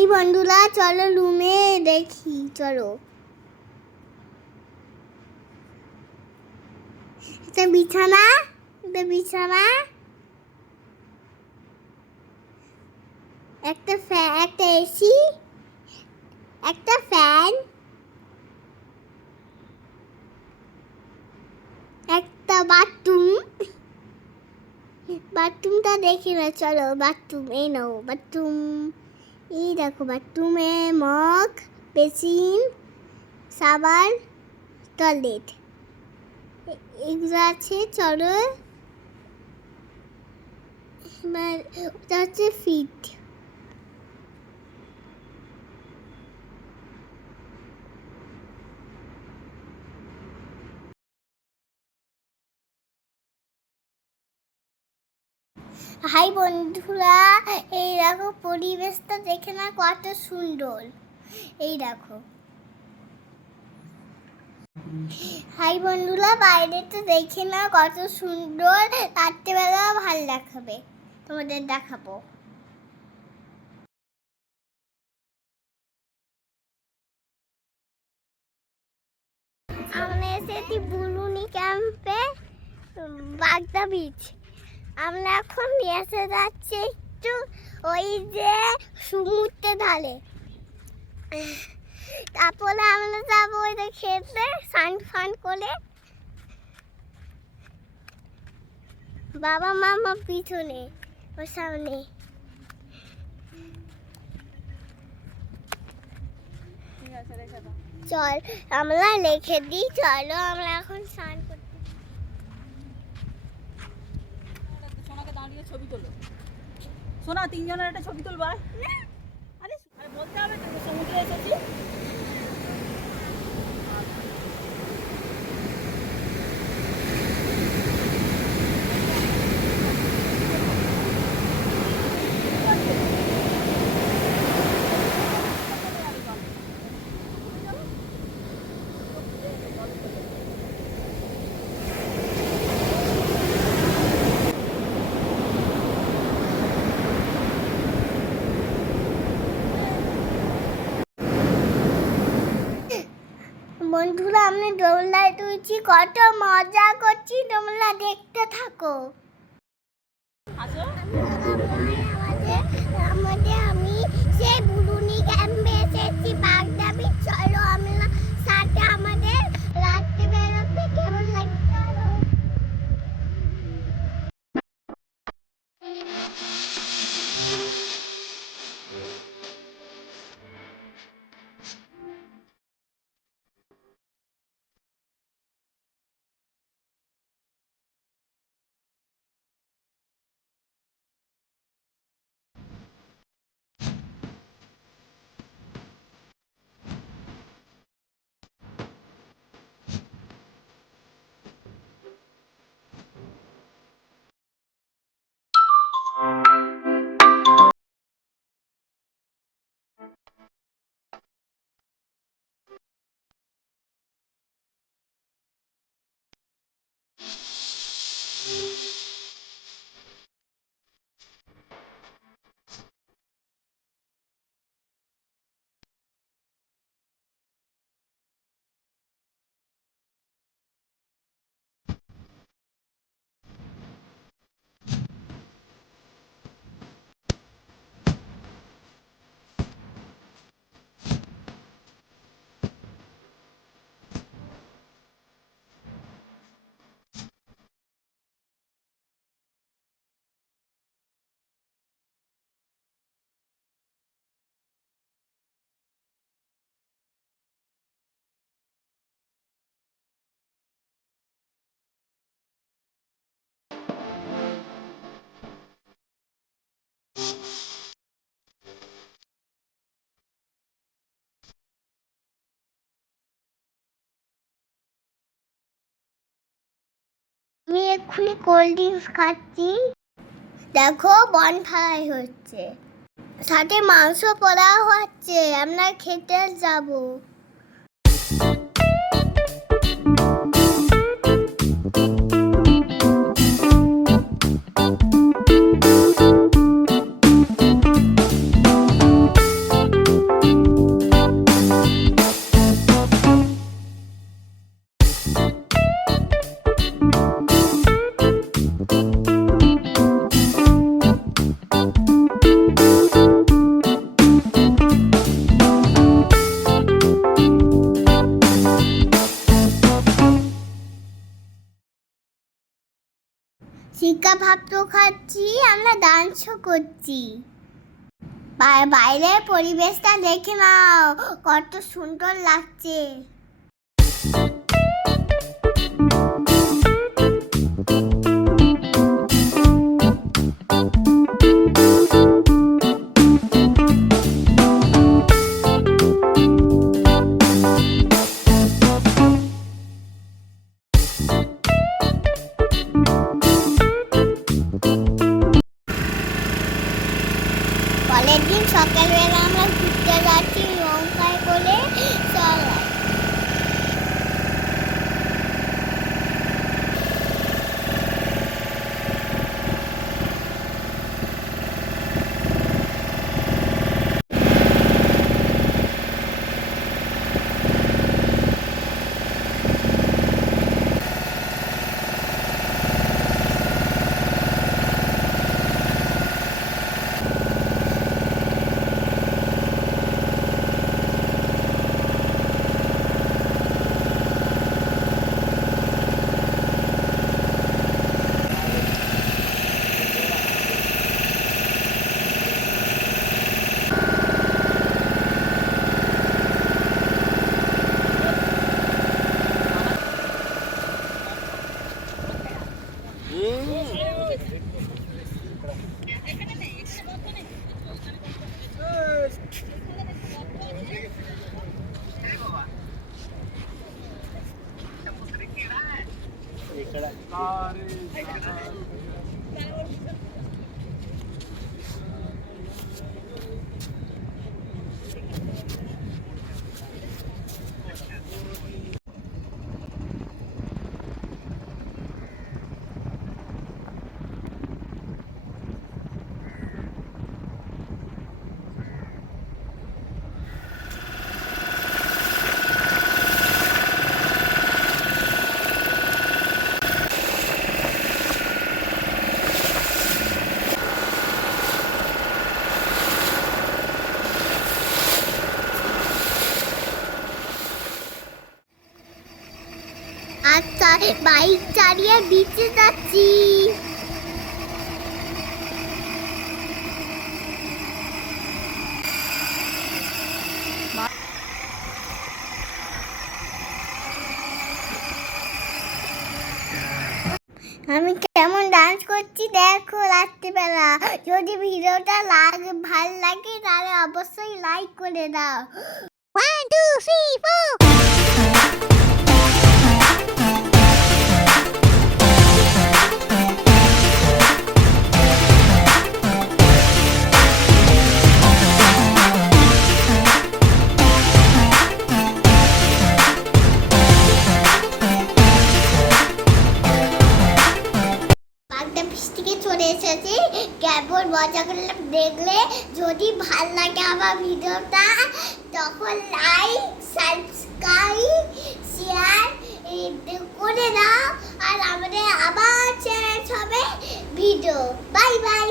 High বন্ধুরা, চলো রুমে দেখি, চলো। বিছানা বিছানা। একটা ফ্যান একটা এসি একটা ফ্যান একটা বাথরুম বাথরুমটা দেখি না চলো বাথরুম এই নাও বাথরুম এই দেখো বাথরুমে মগ বেসিন সাবান টয়লেট। এগুলো আছে চলো। এবার হচ্ছে ফিট। হাই বন্ধুরা, এই দেখো পরিবেশটা দেখে না কত সুন্দর। এই দেখো। হাই বন্ধুরা, বাইরেটা দেখে না কত সুন্দর। রাত্রেবেলা ভালো দেখাবে। তোমাদের দেখাবো। আমরা এসেছি বুলুনি ক্যাম্পে বাগদা বিচ আমরা এখন এসে যাচ্ছি একটু ওই যে সমুদ্রে ধারে তারপরে আমরা যাব ওই যে খেতে সান ফান করে। বাবা মা মামা পিছনে ওর সামনে। চল আমরা লিখে দিই চলো আমরা এখন স্নান করতে ছবি তোলো। সোনা তিনজনের একটা ছবি তুলবা আরে বলতে হবে তো সমুদ্রে এসেছি। আমরা দোলনায় তুলছি, কত মজা করছি, তোমরা দেখতে থাকো। আমাদের আমি সেই বুলুনি ক্যাম্পে এসেছি বাগদাবি চলো আমি এক্ষুনি কোল্ড ড্রিঙ্কস খাচ্ছি। দেখো বন ফ্রাই হচ্ছে। সাথে মাংস পোড়া হচ্ছে, আমরা খেতে যাব। ফুচকা ভাত খাচ্ছি আমরা ডান্সও করছি। বাইরের পরিবেশটা দেখে নাও কত সুন্দর লাগছে। আচ্ছা বাইক চালিয়ে বিচে যাচ্ছি। আমি কেমন ডান্স করছি দেখো রাত্রিবেলা। যদি ভিডিওটা লাগ, ভালো লাগে তাহলে অবশ্যই লাইক করে দাও। ওয়ান টু থ্রি ফোর দেখলে যদি ভালো লাগে আমার ভিডিওটা, তখন লাইক সাবস্ক্রাইব শেয়ার করে দাও। আর আমাদের আবার চ্যানেল হবে ভিডিও বাই বাই